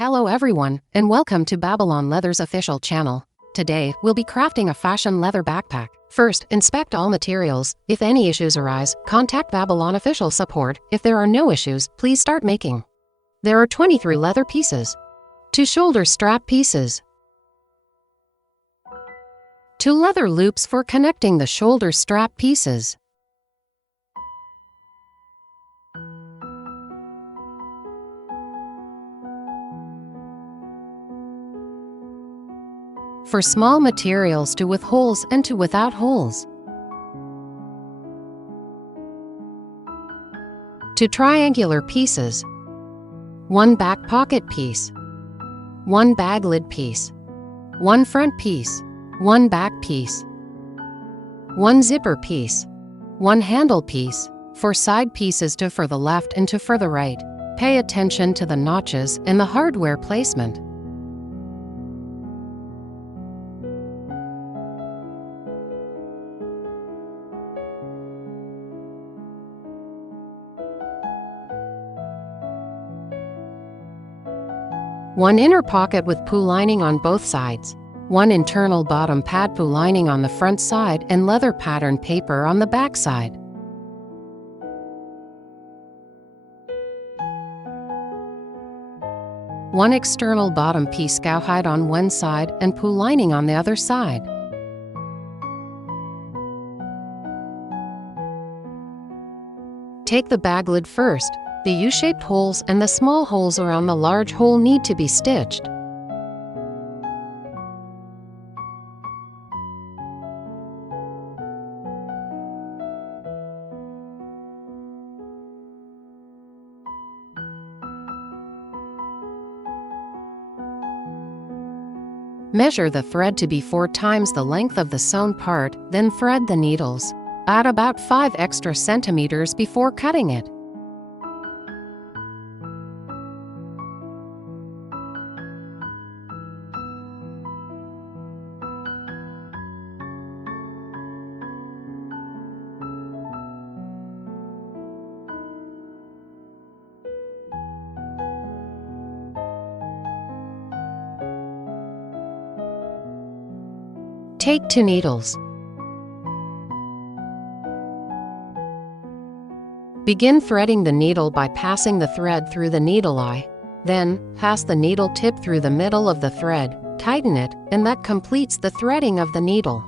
Hello everyone, and welcome to Babylon Leather's official channel. Today, we'll be crafting a fashion leather backpack. First, inspect all materials. If any issues arise, contact Babylon official support. If there are no issues, please start making. There are 23 leather pieces. 2 shoulder strap pieces. 2 leather loops for connecting the shoulder strap pieces. For small materials to with holes and to without holes. 2 triangular pieces. 1 back pocket piece. 1 bag lid piece. 1 front piece. 1 back piece. 1 zipper piece. 1 handle piece. For side pieces to for the left and to for the right. Pay attention to the notches and the hardware placement. One inner pocket with poo lining on both sides. 1 internal bottom pad poo lining on the front side and leather pattern paper on the back side. One external bottom piece cowhide on one side and poo lining on the other side. Take the bag lid first. The U-shaped holes and the small holes around the large hole need to be stitched. Measure the thread to be 4 times the length of the sewn part, then thread the needles. Add about 5 extra centimeters before cutting it. Take 2 needles. Begin threading the needle by passing the thread through the needle eye. Then, pass the needle tip through the middle of the thread, tighten it, and that completes the threading of the needle.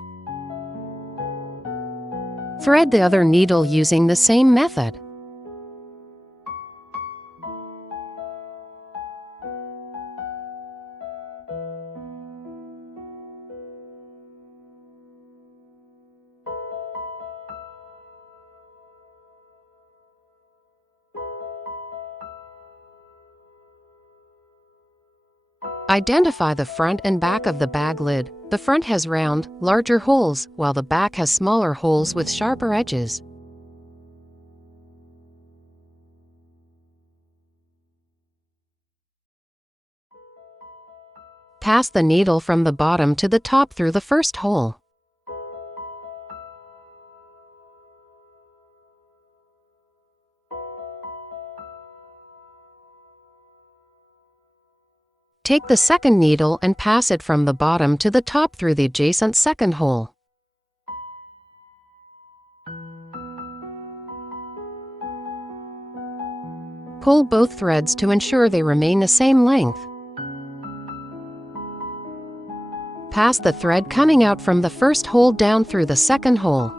Thread the other needle using the same method. Identify the front and back of the bag lid. The front has round, larger holes, while the back has smaller holes with sharper edges. Pass the needle from the bottom to the top through the first hole. Take the second needle and pass it from the bottom to the top through the adjacent second hole. Pull both threads to ensure they remain the same length. Pass the thread coming out from the first hole down through the second hole.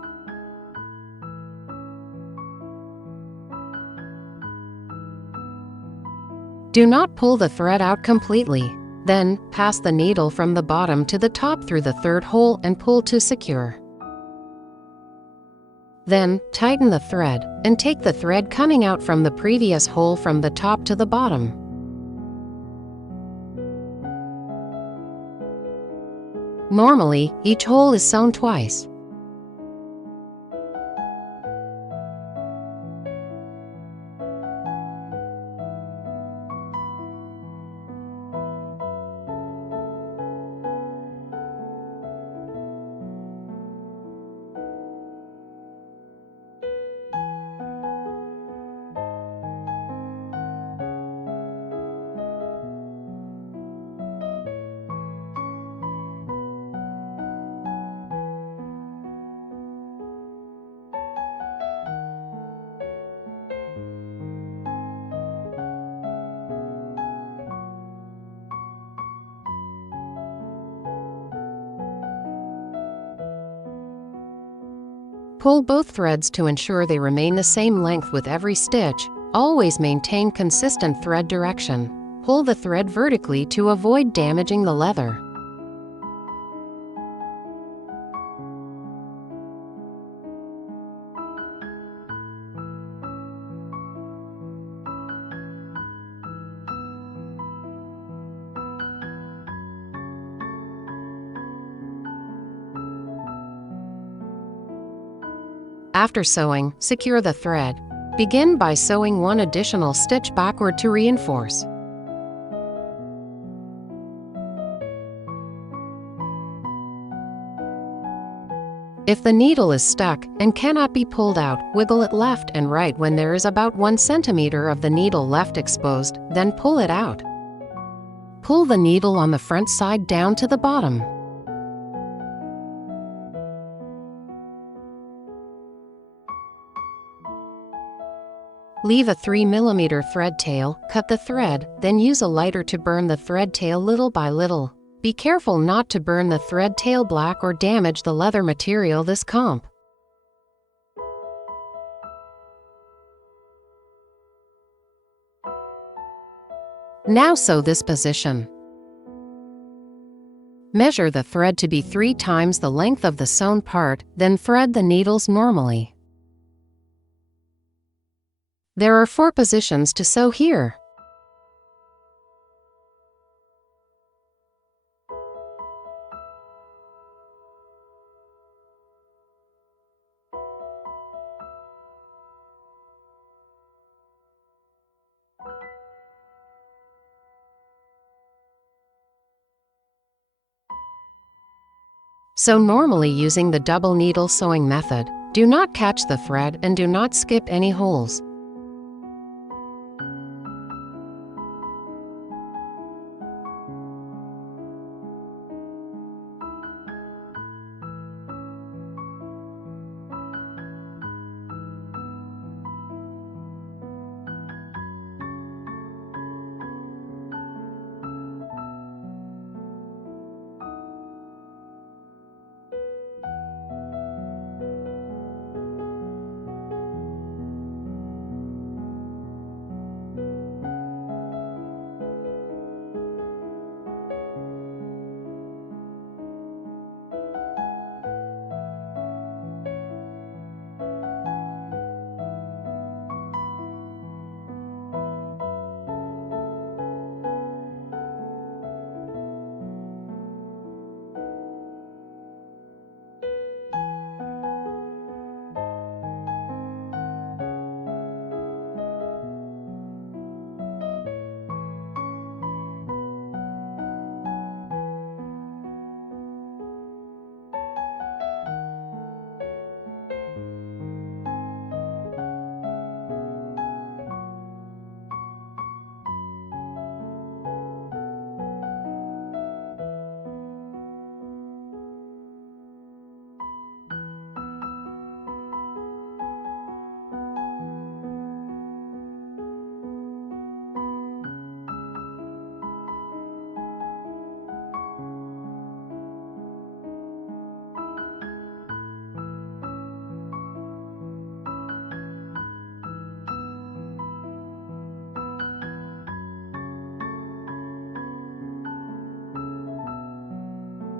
Do not pull the thread out completely. Then, pass the needle from the bottom to the top through the third hole and pull to secure. Then, tighten the thread, and take the thread coming out from the previous hole from the top to the bottom. Normally, each hole is sewn twice. Pull both threads to ensure they remain the same length with every stitch. Always maintain consistent thread direction. Pull the thread vertically to avoid damaging the leather. After sewing, secure the thread. Begin by sewing one additional stitch backward to reinforce. If the needle is stuck and cannot be pulled out, wiggle it left and right when there is about 1 centimeter of the needle left exposed, then pull it out. Pull the needle on the front side down to the bottom. Leave a 3 mm thread tail, cut the thread, then use a lighter to burn the thread tail little by little. Be careful not to burn the thread tail black or damage the leather material this comp. Now sew this position. Measure the thread to be 3 times the length of the sewn part, then thread the needles normally. There are 4 positions to sew here. Sew normally using the double needle sewing method. Do not catch the thread and do not skip any holes.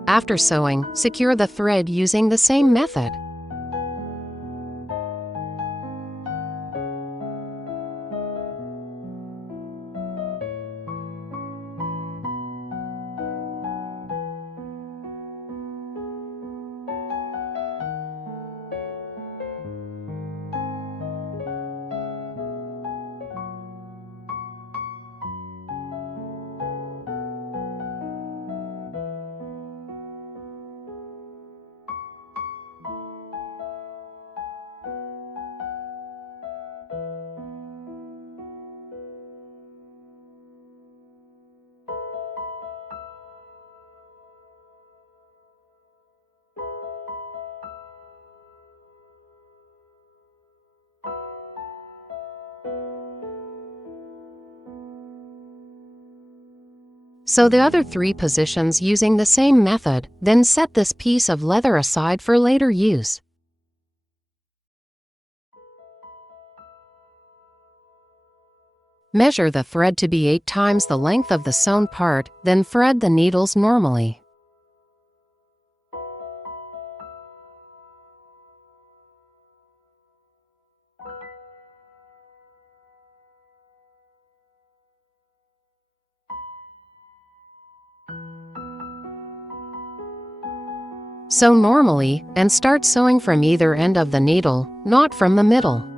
After sewing, secure the thread using the same method. Sew the other 3 positions using the same method, then set this piece of leather aside for later use. Measure the thread to be 8 times the length of the sewn part, then thread the needles normally. Sew normally, and start sewing from either end of the needle, not from the middle.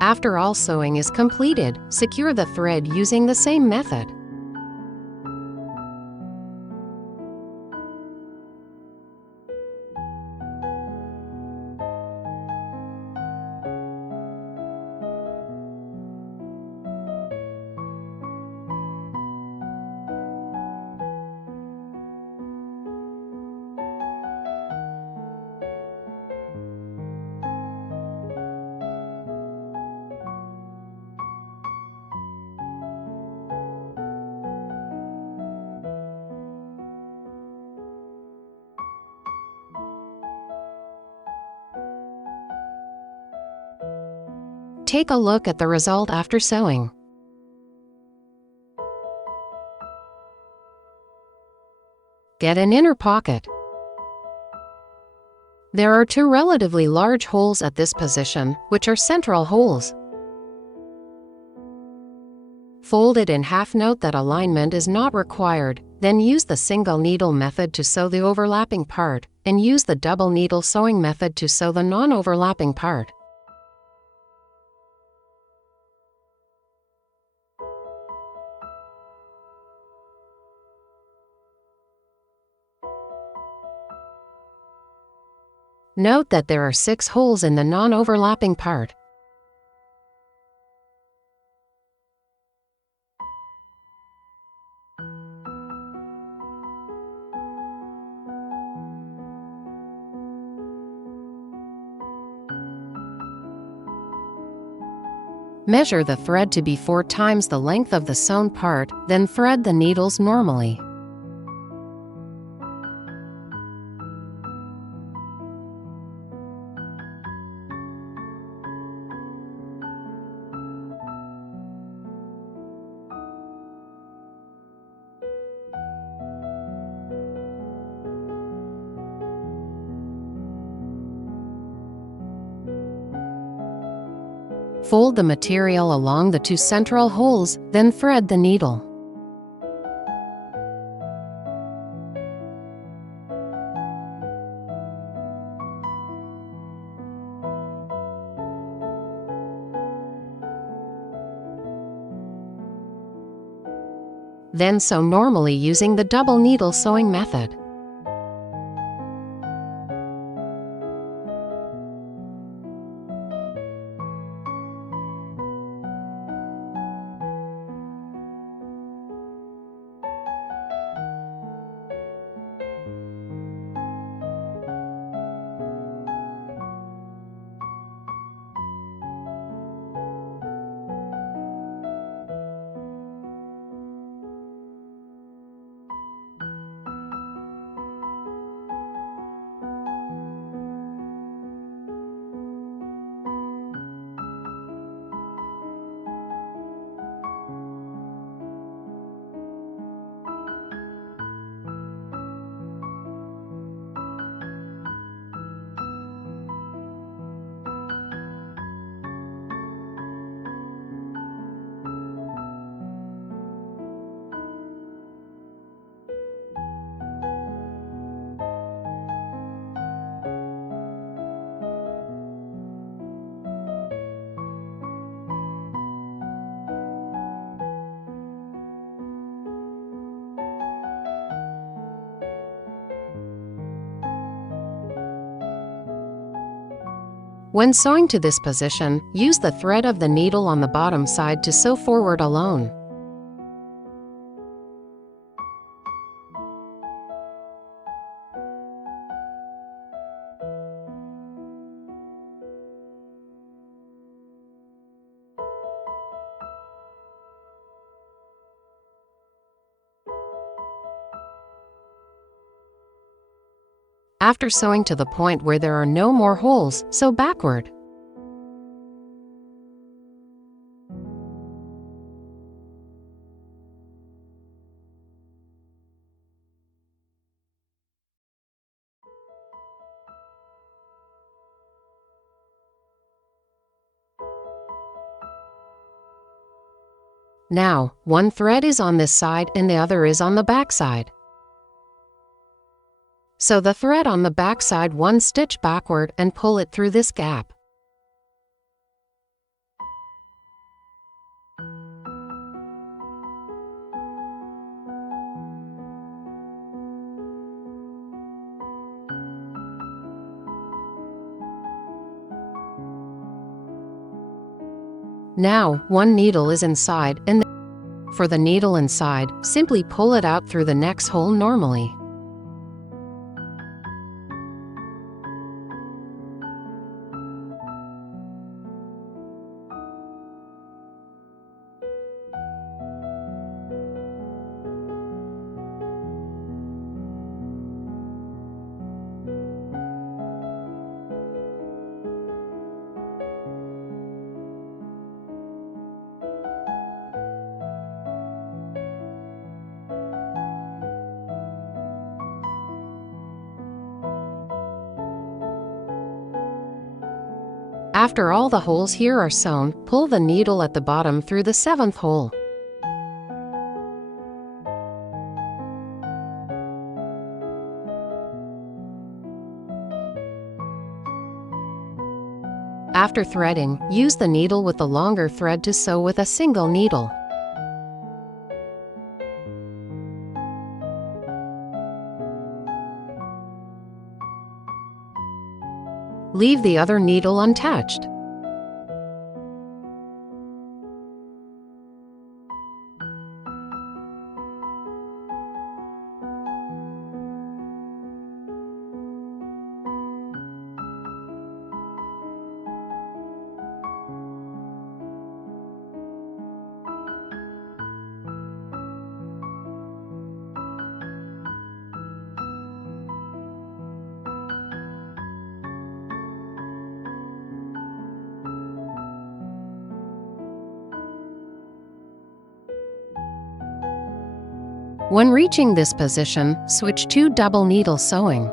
After all sewing is completed, secure the thread using the same method. Take a look at the result after sewing. Get an inner pocket. There are 2 relatively large holes at this position, which are central holes. Fold it in half. Note that alignment is not required, then use the single needle method to sew the overlapping part, and use the double needle sewing method to sew the non-overlapping part. Note that there are 6 holes in the non-overlapping part. Measure the thread to be 4 times the length of the sewn part, then thread the needles normally. Fold the material along the 2 central holes, then thread the needle. Then sew normally using the double needle sewing method. When sewing to this position, use the thread of the needle on the bottom side to sew forward alone. After sewing to the point where there are no more holes, sew backward. Now, one thread is on this side and the other is on the back side. Sew the thread on the back side one stitch backward and pull it through this gap. Now, one needle is inside, and for the needle inside, simply pull it out through the next hole normally. After all the holes here are sewn, pull the needle at the bottom through the 7th hole. After threading, use the needle with the longer thread to sew with a single needle. Leave the other needle untouched. When reaching this position, switch to double needle sewing.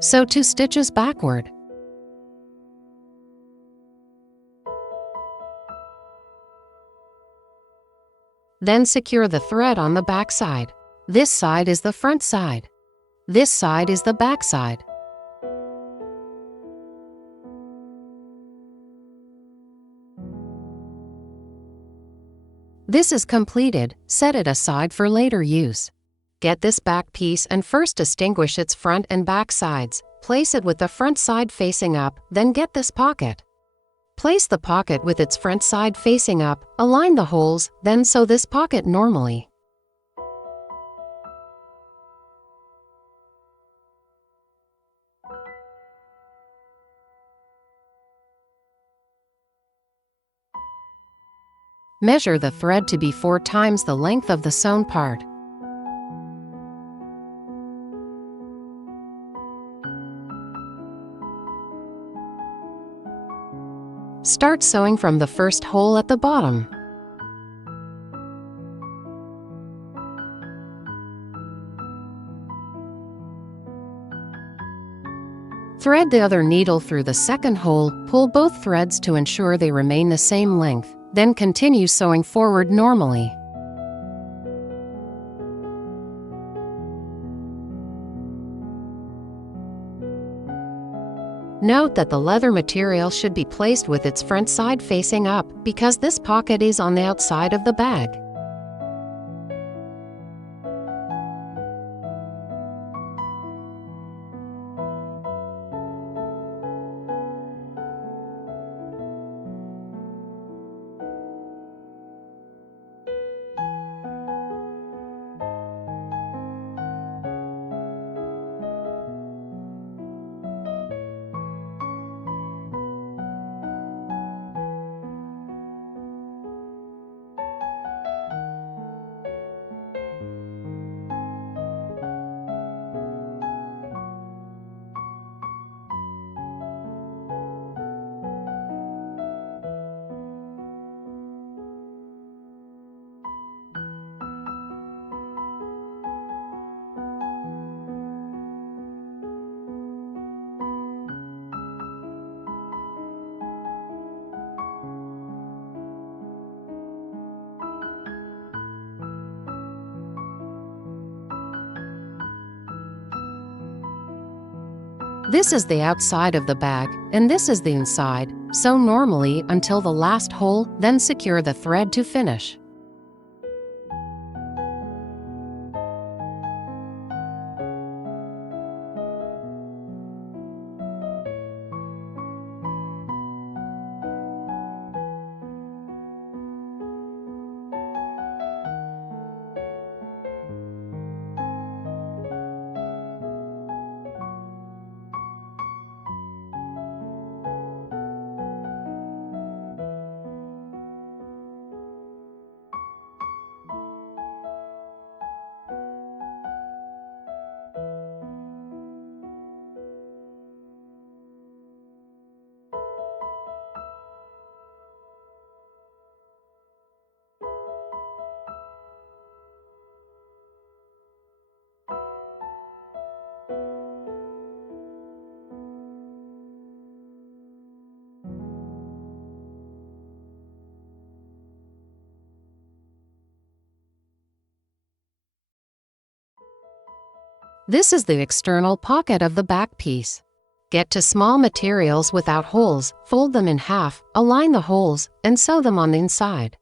Sew 2 stitches backward. Then secure the thread on the back side. This side is the front side. This side is the back side. This is completed. Set it aside for later use. Get this back piece and first distinguish its front and back sides. Place it with the front side facing up, then get this pocket. Place the pocket with its front side facing up, align the holes, then sew this pocket normally. Measure the thread to be 4 times the length of the sewn part. Start sewing from the first hole at the bottom. Thread the other needle through the second hole, pull both threads to ensure they remain the same length, then continue sewing forward normally. Note that the leather material should be placed with its front side facing up, because this pocket is on the outside of the bag. This is the outside of the bag, and this is the inside. Sew normally until the last hole, then secure the thread to finish. This is the external pocket of the back piece. Get to small materials without holes, fold them in half, align the holes, and sew them on the inside.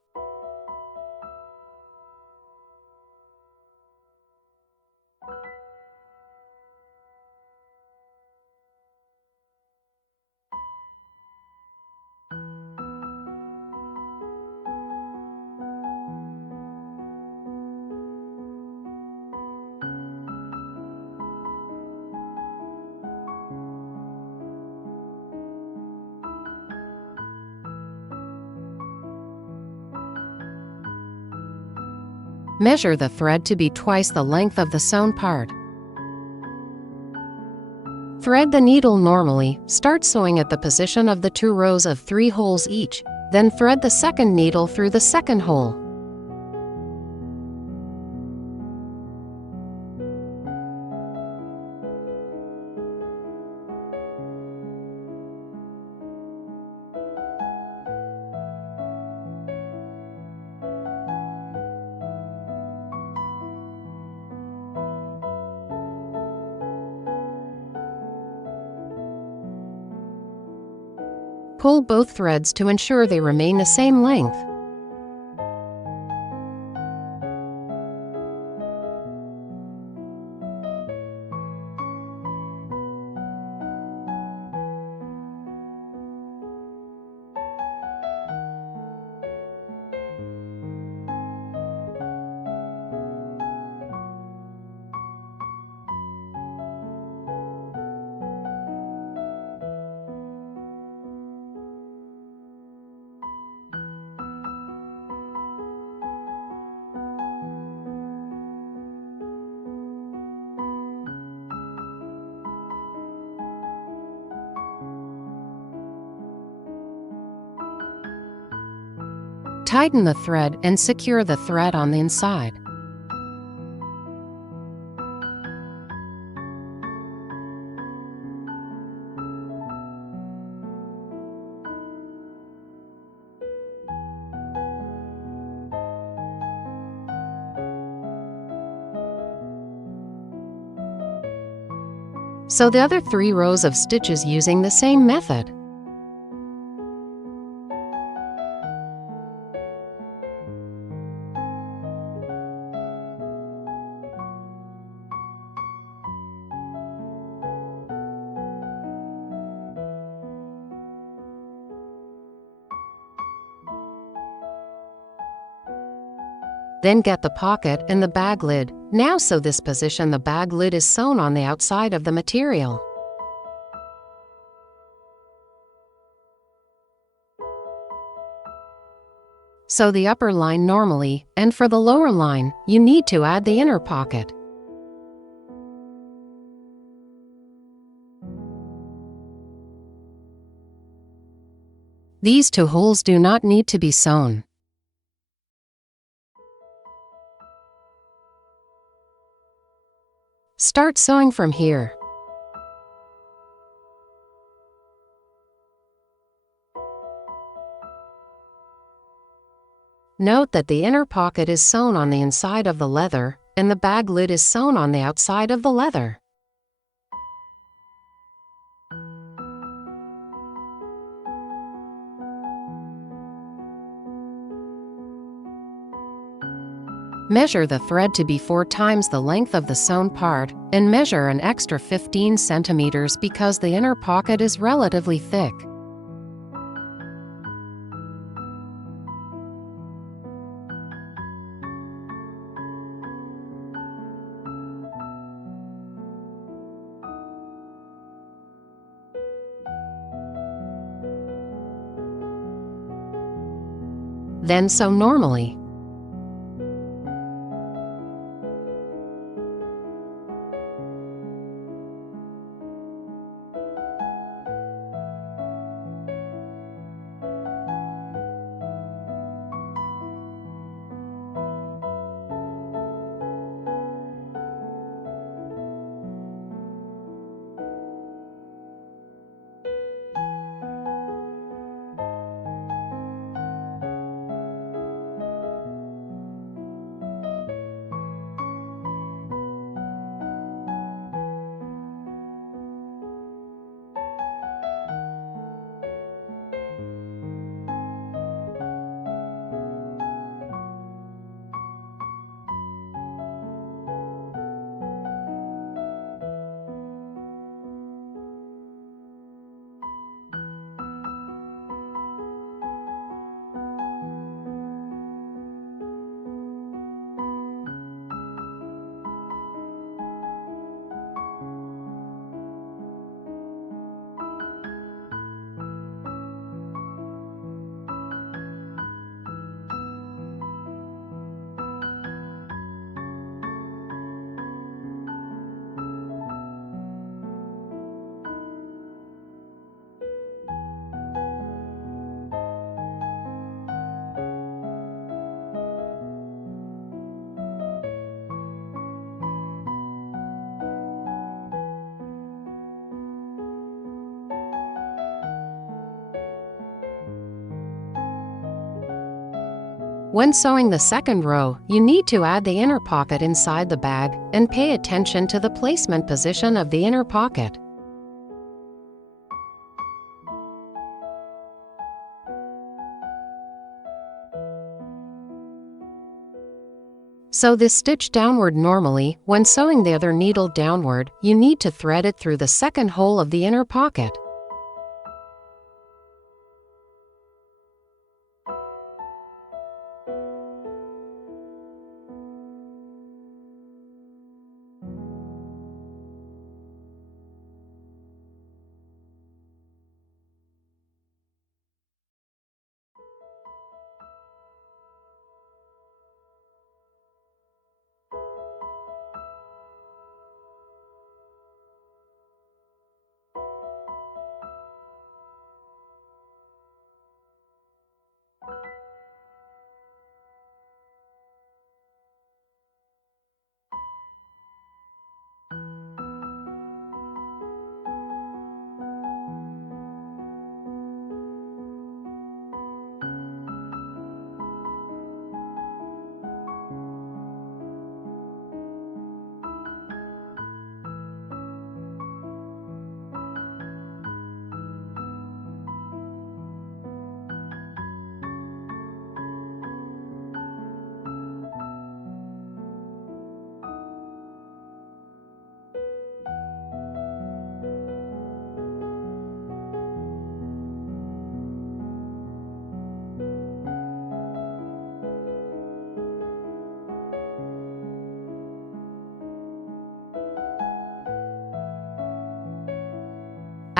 Measure the thread to be twice the length of the sewn part. Thread the needle normally, start sewing at the position of the 2 rows of 3 holes each, then thread the second needle through the second hole. Pull both threads to ensure they remain the same length. Tighten the thread and secure the thread on the inside. Sew the other 3 rows of stitches using the same method. Then get the pocket and the bag lid. Now sew this position. The bag lid is sewn on the outside of the material. Sew the upper line normally, and for the lower line, you need to add the inner pocket. These 2 holes do not need to be sewn. Start sewing from here. Note that the inner pocket is sewn on the inside of the leather, and the bag lid is sewn on the outside of the leather. Measure the thread to be 4 times the length of the sewn part, and measure an extra 15 centimeters because the inner pocket is relatively thick. Then sew normally. When sewing the second row, you need to add the inner pocket inside the bag and pay attention to the placement position of the inner pocket. Sew this stitch downward normally. When sewing the other needle downward, you need to thread it through the second hole of the inner pocket.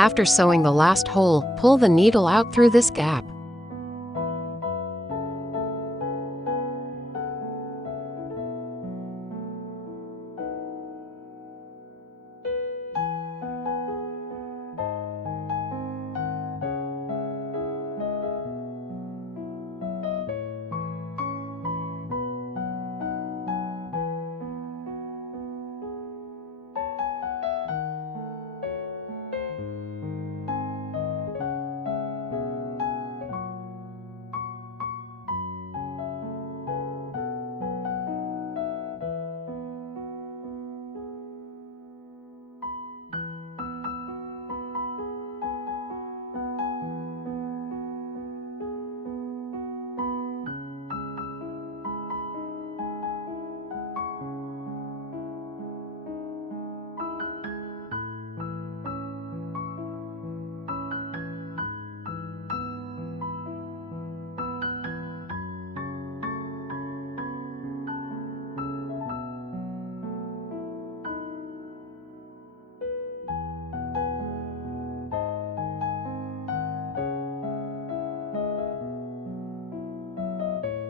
After sewing the last hole, pull the needle out through this gap.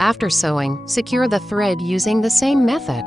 After sewing, secure the thread using the same method.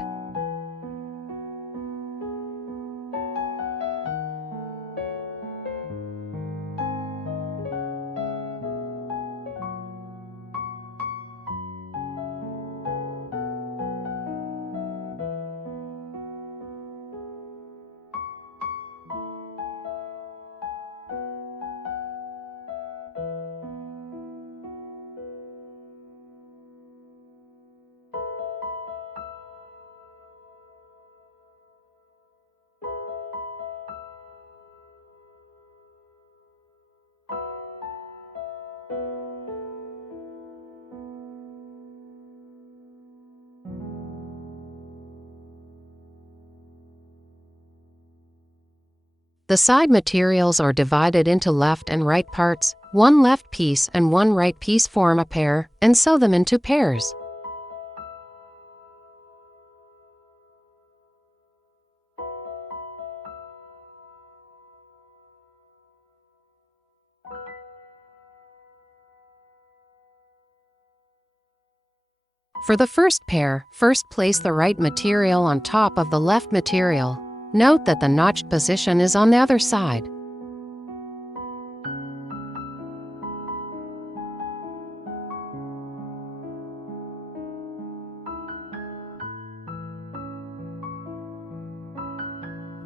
The side materials are divided into left and right parts. One left piece and one right piece form a pair, and sew them into pairs. For the first pair, first place the right material on top of the left material. Note that the notched position is on the other side.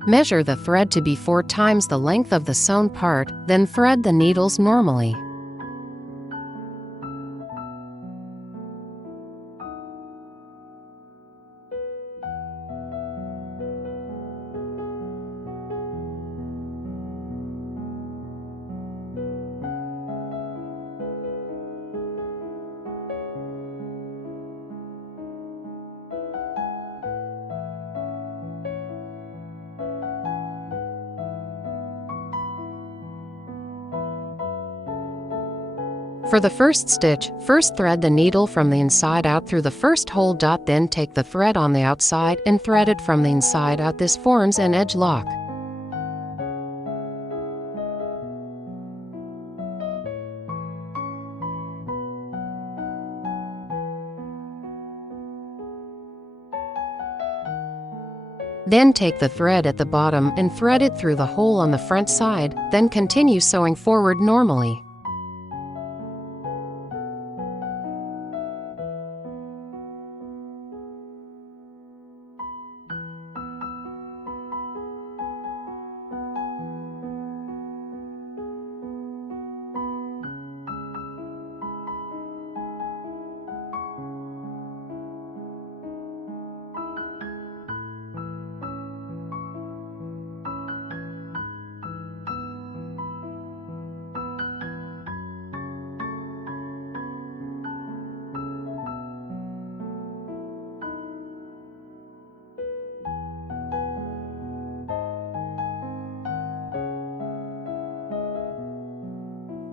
Measure the thread to be 4 times the length of the sewn part, then thread the needles normally. For the first stitch, first thread the needle from the inside out through the first hole. Then take the thread on the outside and thread it from the inside out. This forms an edge lock. Then take the thread at the bottom and thread it through the hole on the front side, then continue sewing forward normally.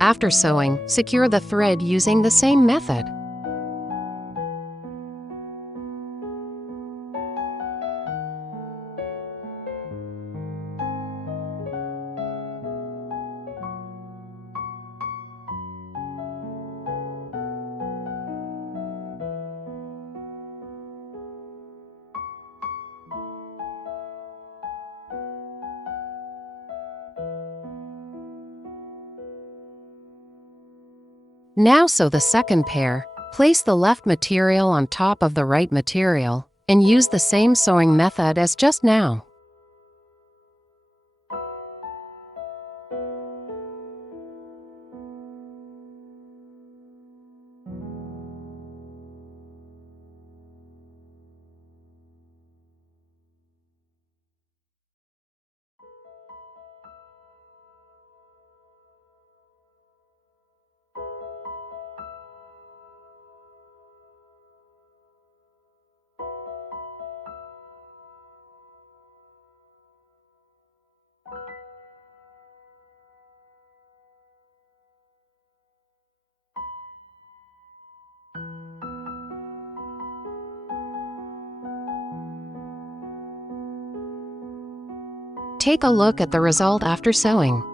After sewing, secure the thread using the same method. Now sew the second pair. Place the left material on top of the right material, and use the same sewing method as just now. Take a look at the result after sewing.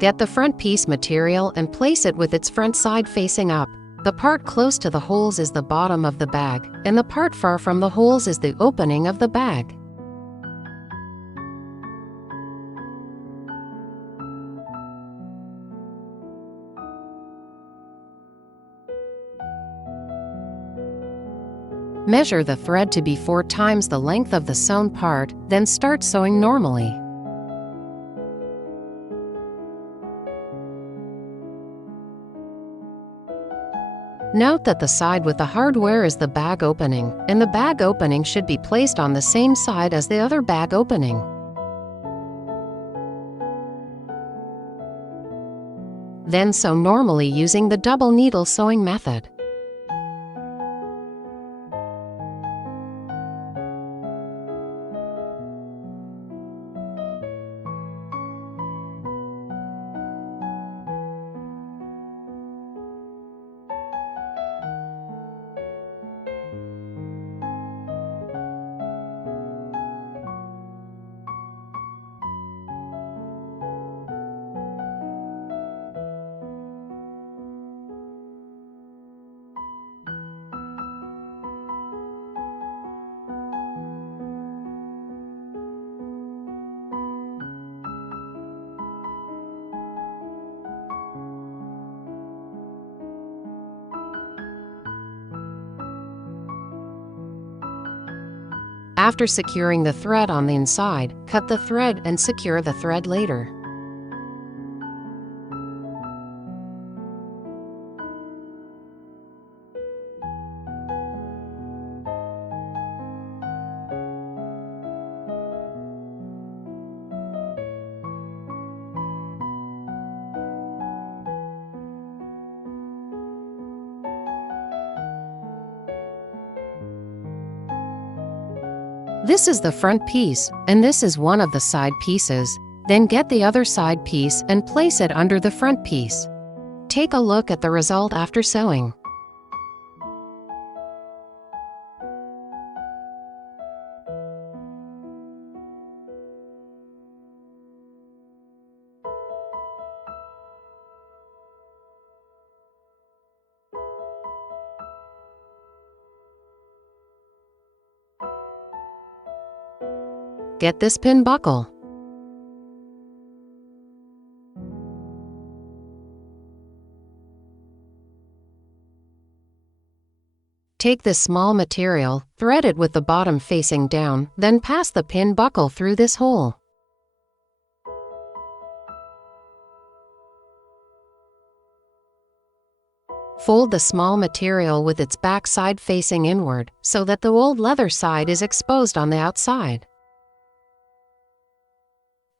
Get the front piece material and place it with its front side facing up. The part close to the holes is the bottom of the bag, and the part far from the holes is the opening of the bag. Measure the thread to be 4 times the length of the sewn part, then start sewing normally. Note that the side with the hardware is the bag opening, and the bag opening should be placed on the same side as the other bag opening. Then sew normally using the double needle sewing method. After securing the thread on the inside, cut the thread and secure the thread later. This is the front piece, and this is one of the side pieces. Then get the other side piece and place it under the front piece. Take a look at the result after sewing. Get this pin buckle. Take this small material, thread it with the bottom facing down, then pass the pin buckle through this hole. Fold the small material with its back side facing inward, so that the old leather side is exposed on the outside.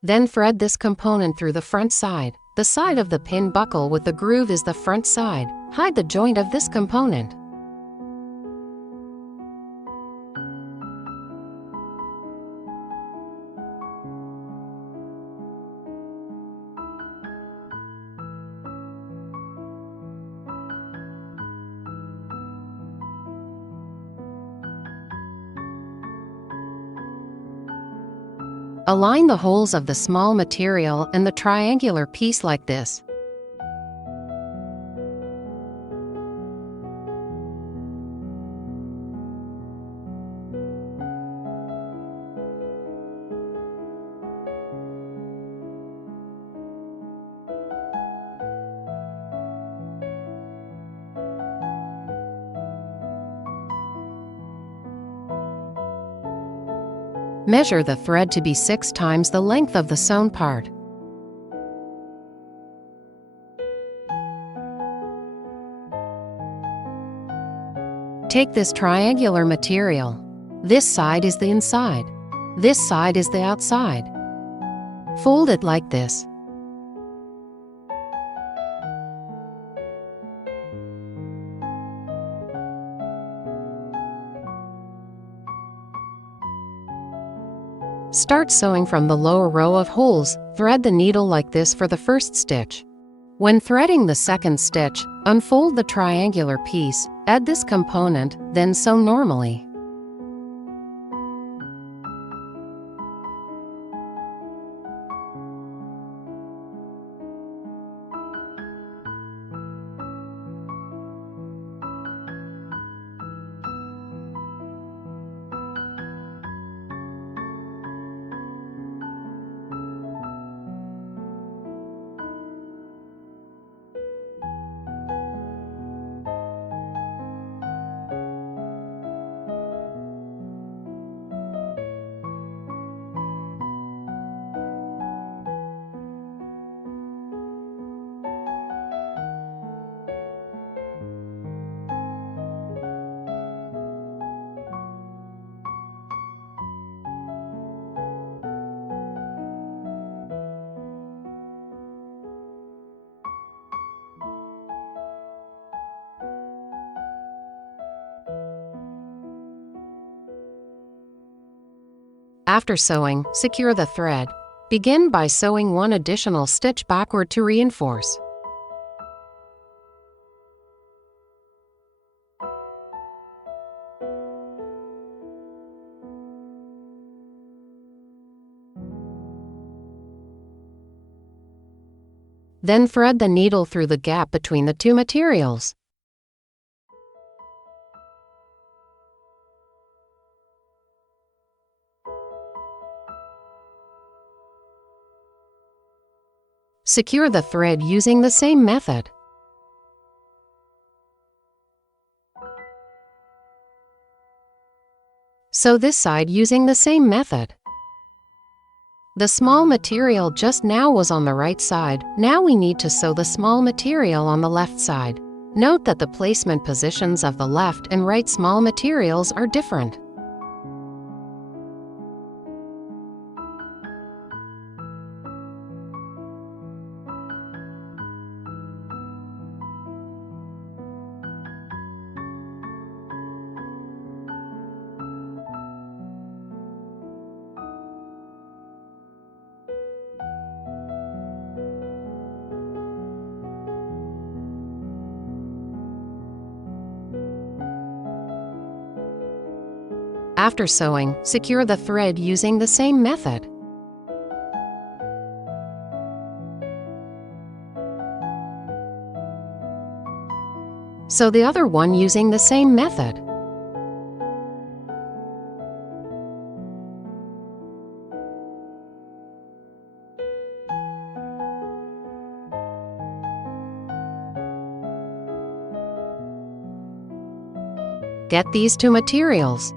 Then thread this component through the front side. The side of the pin buckle with the groove is the front side. Hide the joint of this component. Align the holes of the small material and the triangular piece like this. Measure the thread to be 6 times the length of the sewn part. Take this triangular material. This side is the inside. This side is the outside. Fold it like this. Start sewing from the lower row of holes. Thread the needle like this for the first stitch. When threading the second stitch, unfold the triangular piece, add this component, then sew normally. After sewing, secure the thread. Begin by sewing one additional stitch backward to reinforce. Then thread the needle through the gap between the two materials. Secure the thread using the same method. Sew this side using the same method. The small material just now was on the right side. Now we need to sew the small material on the left side. Note that the placement positions of the left and right small materials are different. After sewing, secure the thread using the same method. Sew the other one using the same method. Get these two materials.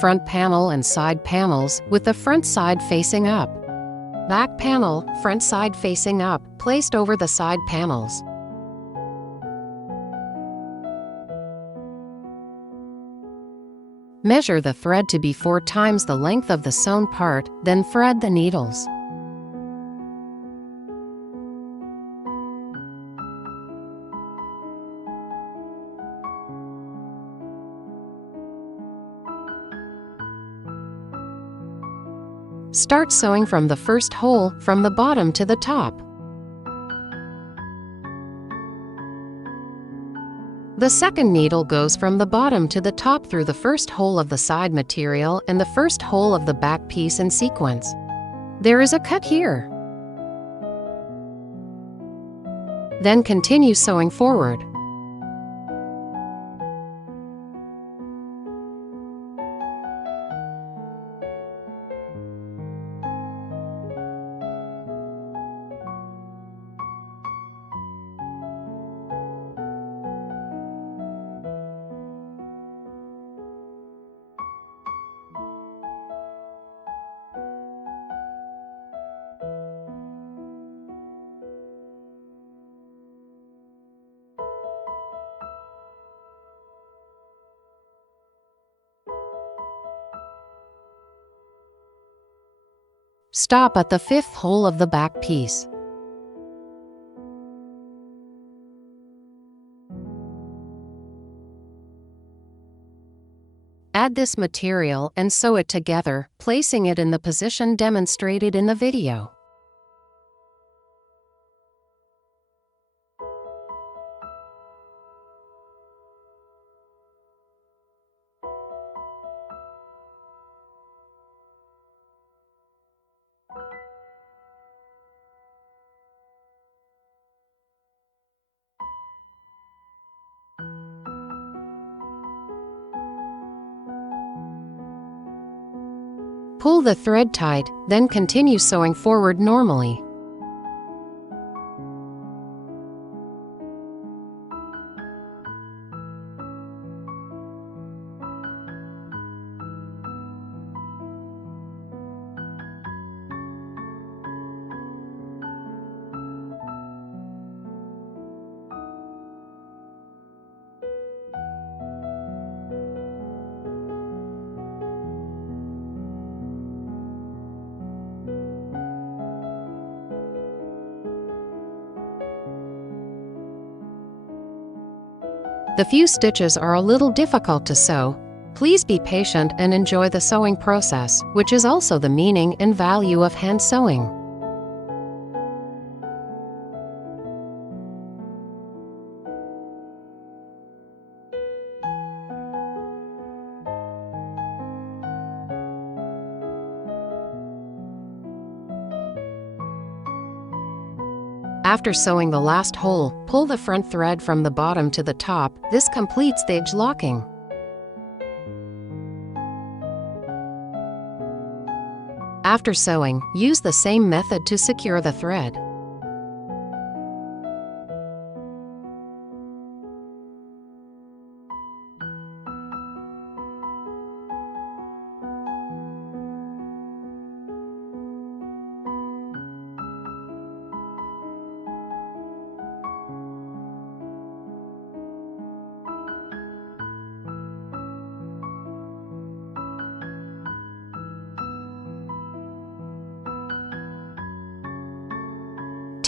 Front panel and side panels with the front side facing up. Back panel, front side facing up, placed over the side panels. Measure the thread to be 4 times the length of the sewn part, then thread the needles. Start sewing from the first hole, from the bottom to the top. The second needle goes from the bottom to the top through the first hole of the side material and the first hole of the back piece in sequence. There is a cut here. Then continue sewing forward. Stop at the fifth hole of the back piece. Add this material and sew it together, placing it in the position demonstrated in the video. Pull the thread tight, then continue sewing forward normally. The few stitches are a little difficult to sew. Please be patient and enjoy the sewing process, which is also the meaning and value of hand sewing. After sewing the last hole, pull the front thread from the bottom to the top. This completes the edge locking. After sewing, use the same method to secure the thread.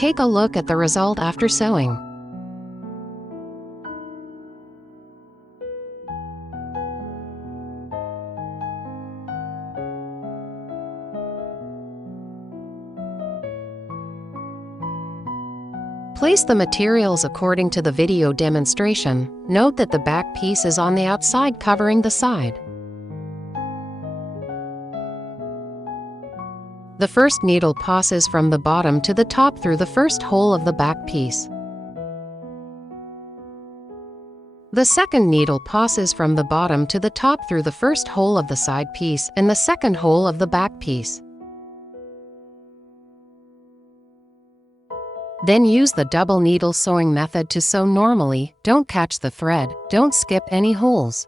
Take a look at the result after sewing. Place the materials according to the video demonstration. Note that the back piece is on the outside covering the side. The first needle passes from the bottom to the top through the first hole of the back piece. The second needle passes from the bottom to the top through the first hole of the side piece and the second hole of the back piece. Then use the double needle sewing method to sew normally. Don't catch the thread. Don't skip any holes.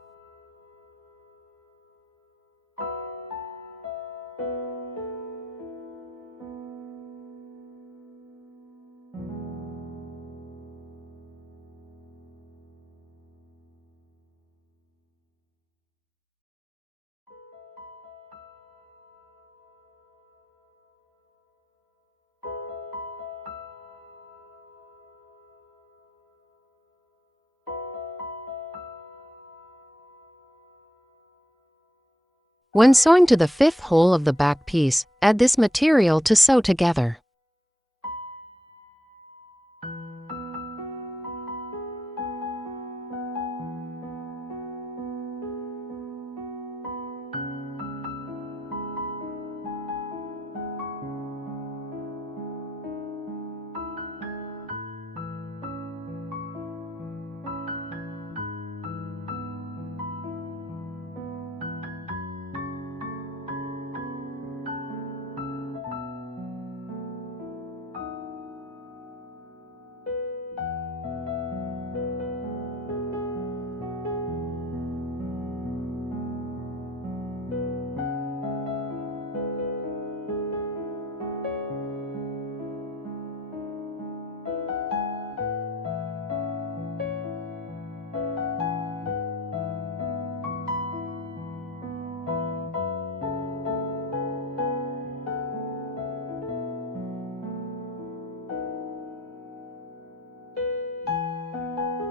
When sewing to the fifth hole of the back piece, add this material to sew together.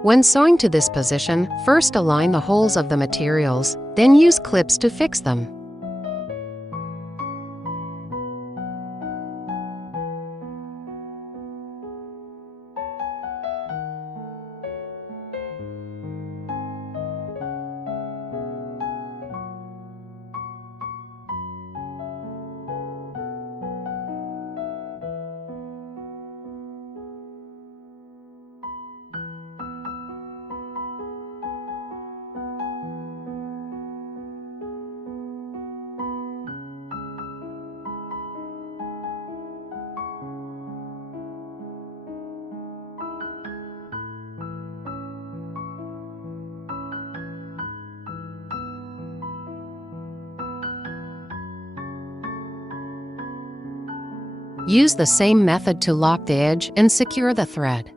When sewing to this position, first align the holes of the materials, then use clips to fix them. Use the same method to lock the edge and secure the thread.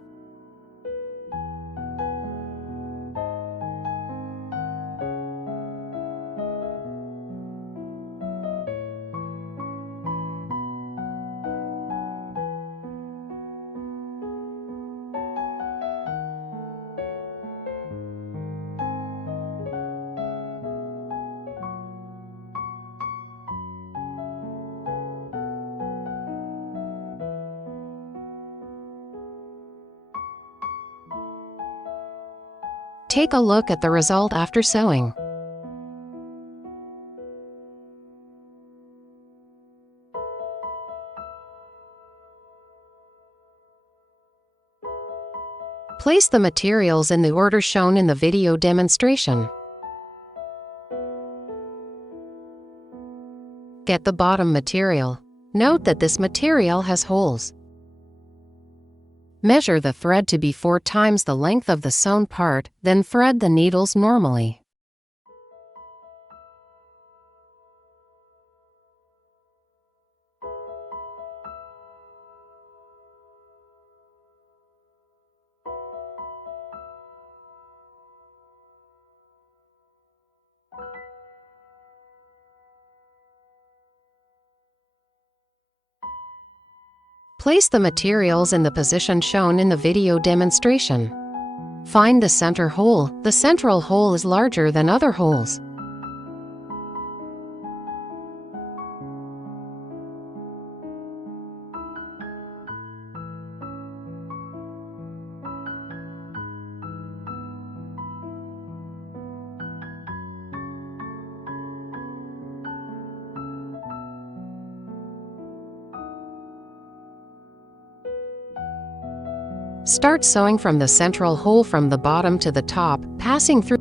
Take a look at the result after sewing. Place the materials in the order shown in the video demonstration. Get the bottom material. Note that this material has holes. Measure the thread to be 4 times the length of the sewn part, then thread the needles normally. Place the materials in the position shown in the video demonstration. Find the center hole. The central hole is larger than other holes. Start sewing from the central hole from the bottom to the top, passing through.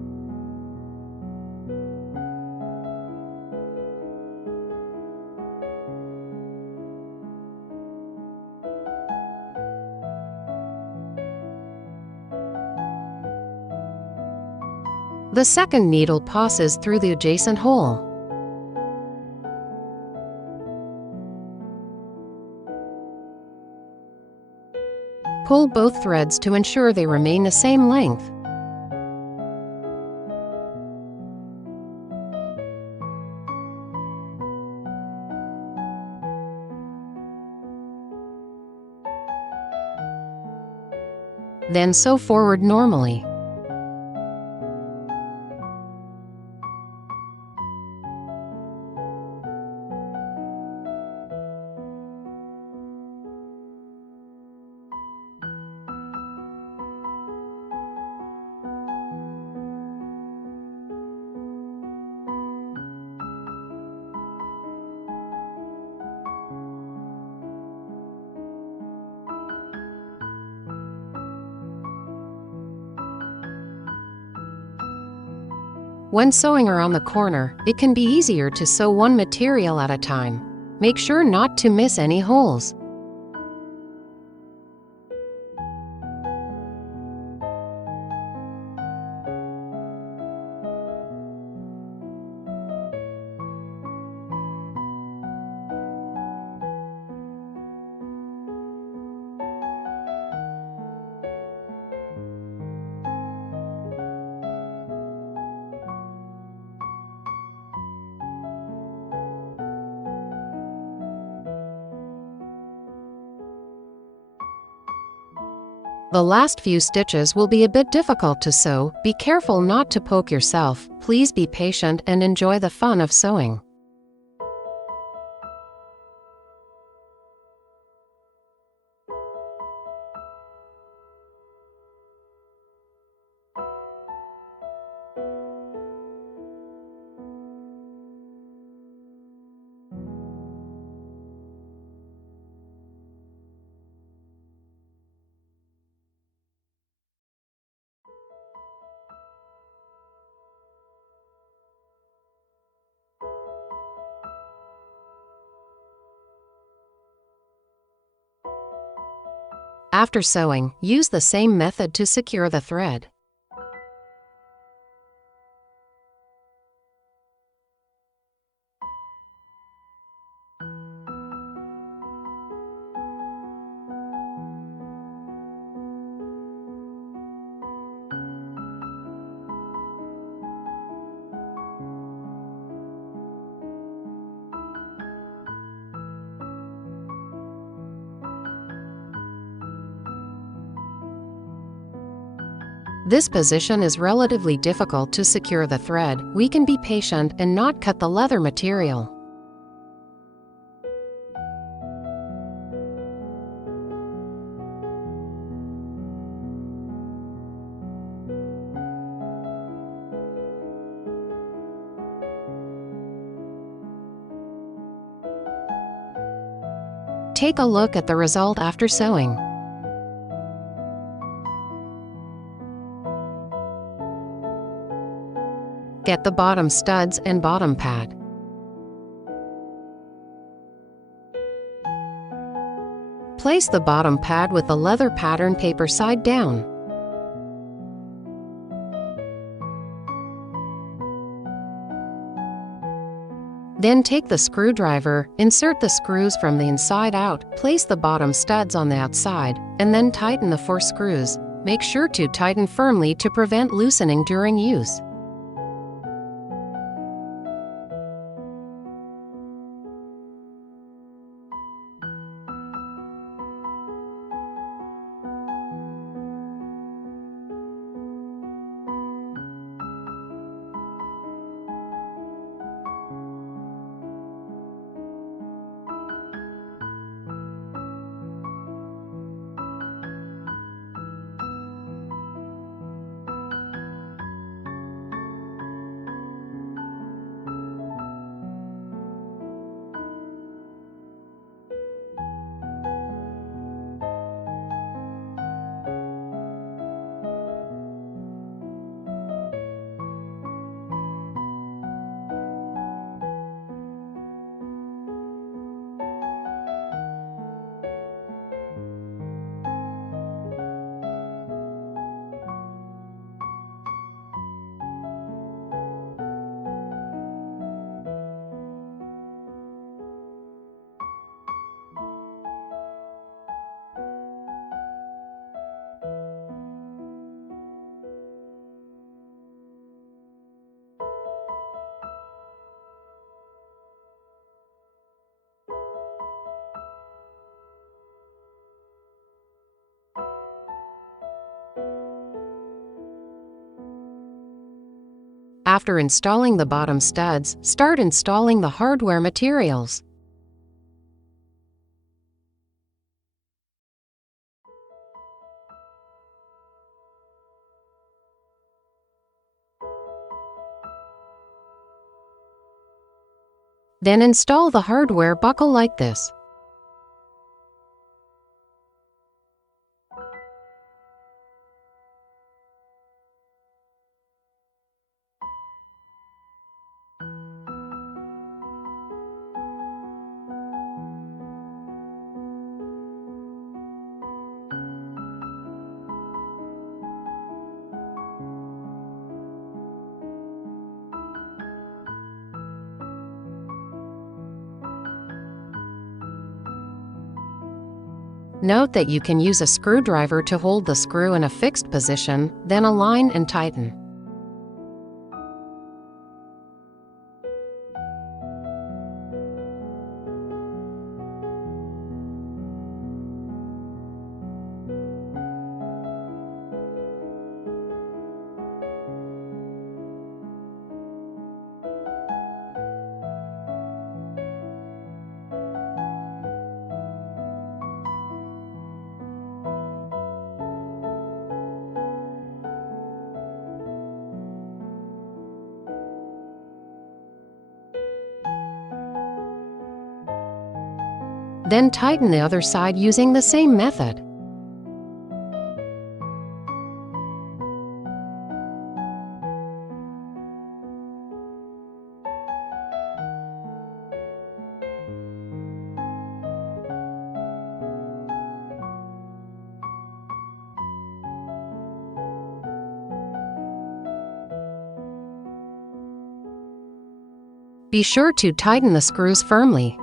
The second needle passes through the adjacent hole. Pull both threads to ensure they remain the same length. Then sew forward normally. When sewing around the corner, it can be easier to sew one material at a time. Make sure not to miss any holes. The last few stitches will be a bit difficult to sew. Be careful not to poke yourself. Please be patient and enjoy the fun of sewing. After sewing, use the same method to secure the thread. This position is relatively difficult to secure the thread. We can be patient and not cut the leather material. Take a look at the result after sewing. Get the bottom studs and bottom pad. Place the bottom pad with the leather pattern paper side down. Then take the screwdriver, insert the screws from the inside out, place the bottom studs on the outside, and then tighten the 4 screws. Make sure to tighten firmly to prevent loosening during use. After installing the bottom studs, start installing the hardware materials. Then install the hardware buckle like this. Note that you can use a screwdriver to hold the screw in a fixed position, then align and tighten. Then tighten the other side using the same method. Be sure to tighten the screws firmly.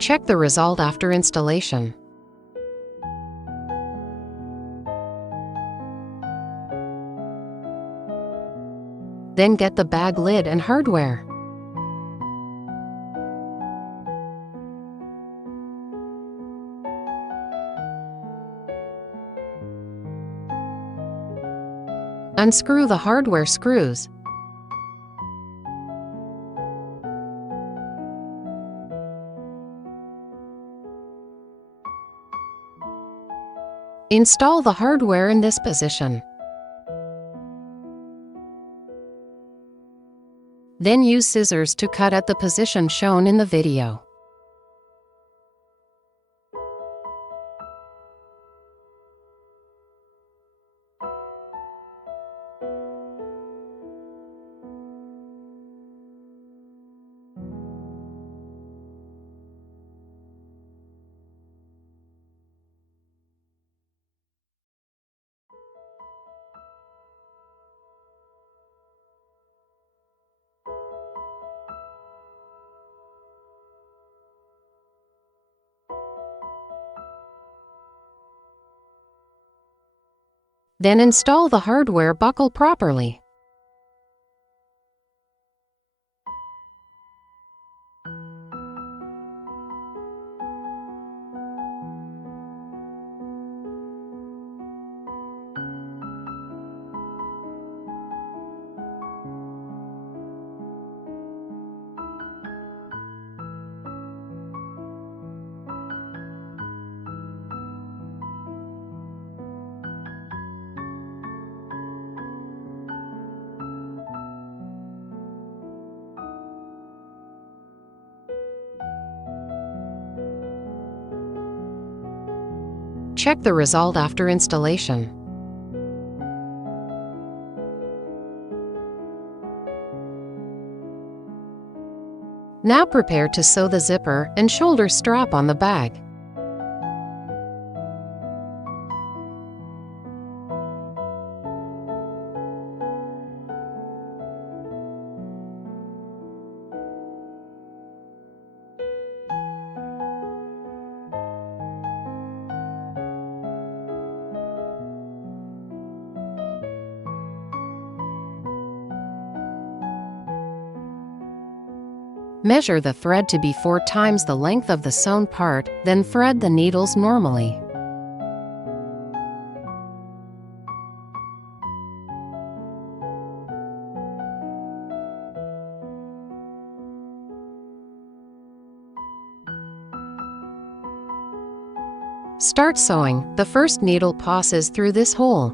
Check the result after installation. Then get the bag lid and hardware. Unscrew the hardware screws. Install the hardware in this position. Then use scissors to cut at the position shown in the video. Then install the hardware buckle properly. Check the result after installation. Now prepare to sew the zipper and shoulder strap on the bag. Measure the thread to be 4 times the length of the sewn part, then thread the needles normally. Start sewing. The first needle passes through this hole.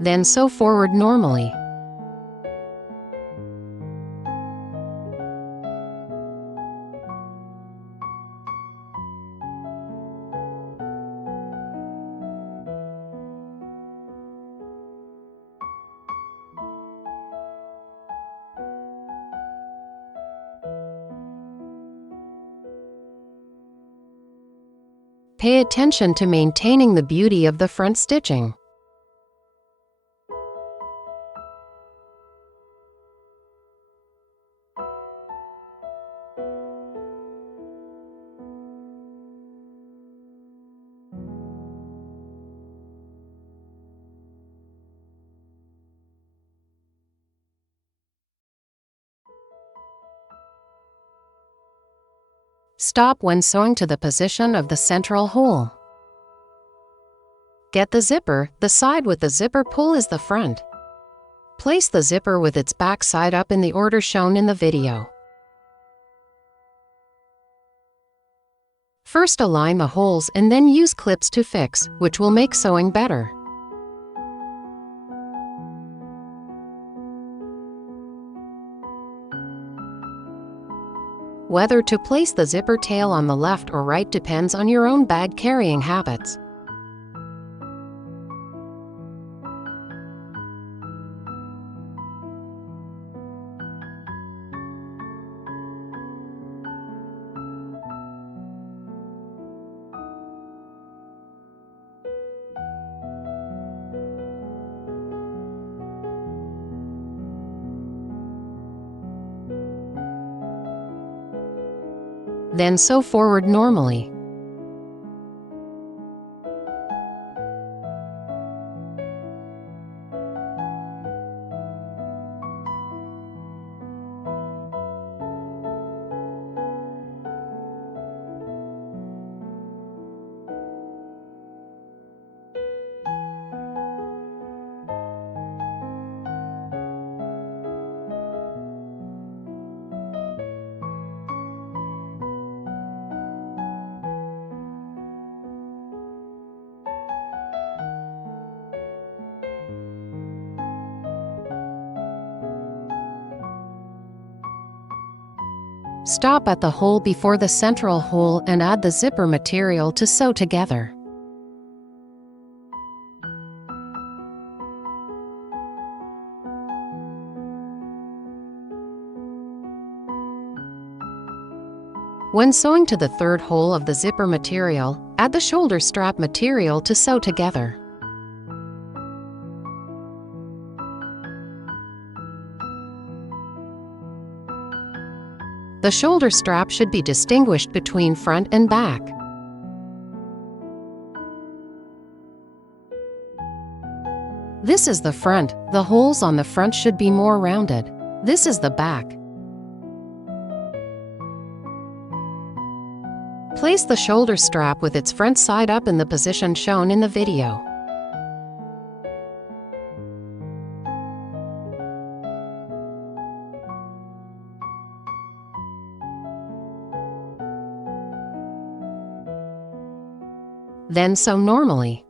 Then sew forward normally. Pay attention to maintaining the beauty of the front stitching. Stop when sewing to the position of the central hole. Get the zipper. The side with the zipper pull is the front. Place the zipper with its back side up in the order shown in the video. First align the holes and then use clips to fix, which will make sewing better. Whether to place the zipper tail on the left or right depends on your own bag carrying habits. Then sew forward normally. Stop at the hole before the central hole and add the zipper material to sew together. When sewing to the third hole of the zipper material, add the shoulder strap material to sew together. The shoulder strap should be distinguished between front and back. This is the front. The holes on the front should be more rounded. This is the back. Place the shoulder strap with its front side up in the position shown in the video. Then sew normally.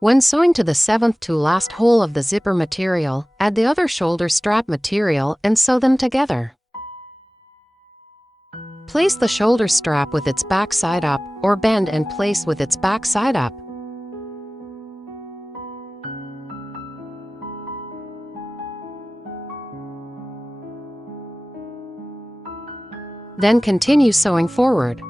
When sewing to the seventh to last hole of the zipper material, add the other shoulder strap material and sew them together. Place the shoulder strap with its back side up, or bend and place with its back side up. Then continue sewing forward.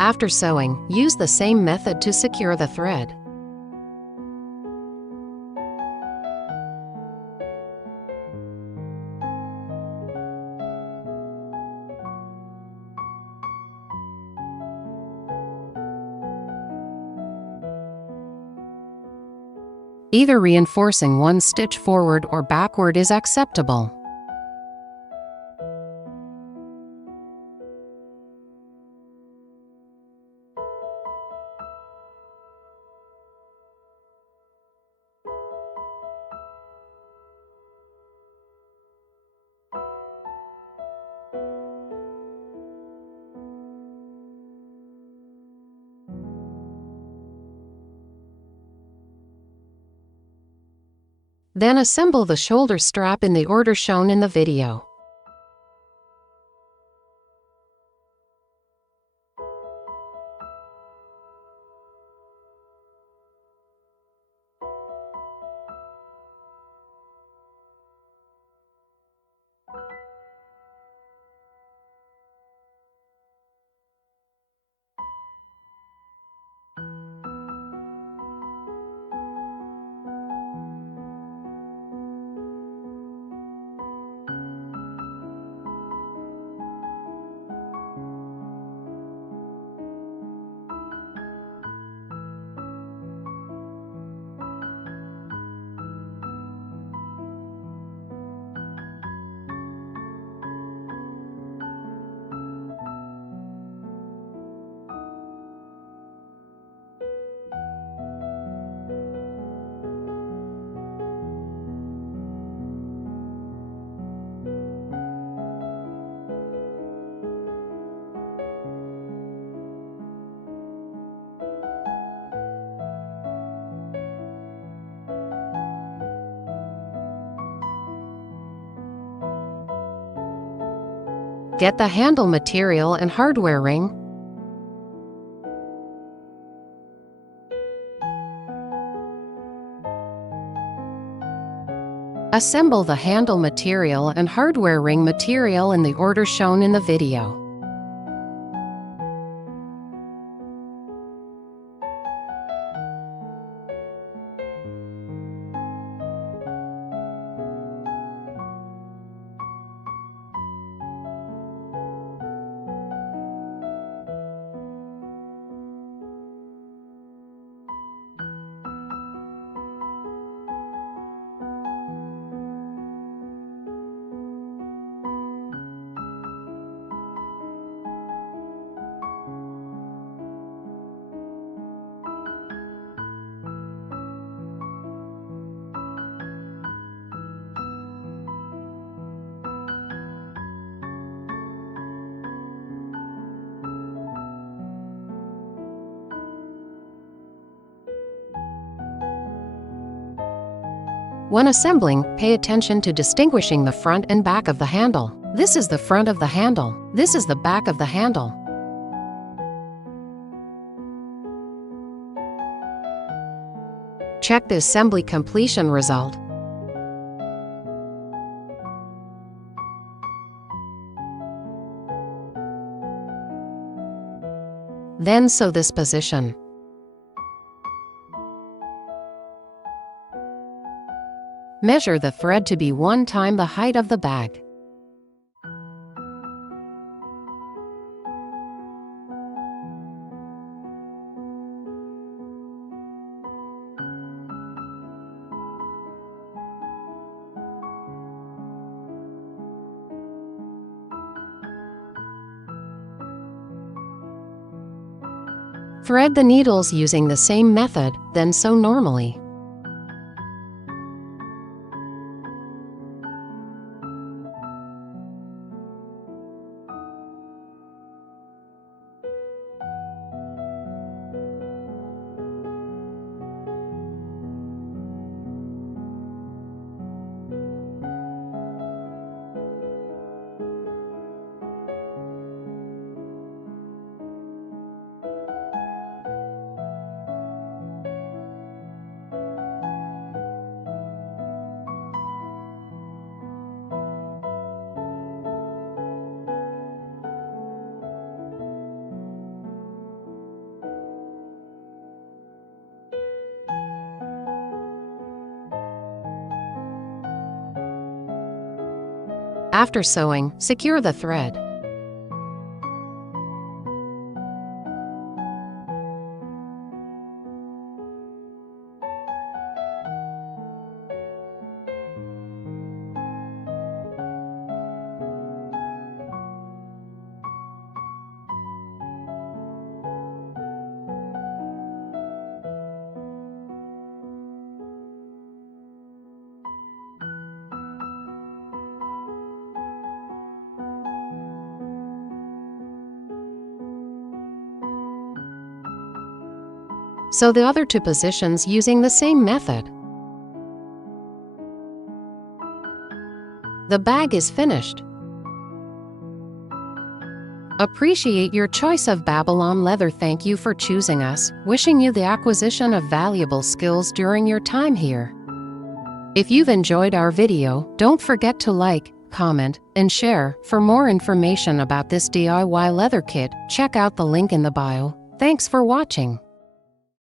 After sewing, use the same method to secure the thread. Either reinforcing one stitch forward or backward is acceptable. Then assemble the shoulder strap in the order shown in the video. Get the handle material and hardware ring. Assemble the handle material and hardware ring material in the order shown in the video. When assembling, pay attention to distinguishing the front and back of the handle. This is the front of the handle. This is the back of the handle. Check the assembly completion result. Then sew this position. Measure the thread to be 1 time the height of the bag. Thread the needles using the same method, then sew normally. After sewing, secure the thread. Sew the other two positions using the same method. The bag is finished. Appreciate your choice of Babylon leather. Thank you for choosing us, wishing you the acquisition of valuable skills during your time here. If you've enjoyed our video, don't forget to like, comment, and share. For more information about this DIY leather kit, check out the link in the bio. Thanks for watching.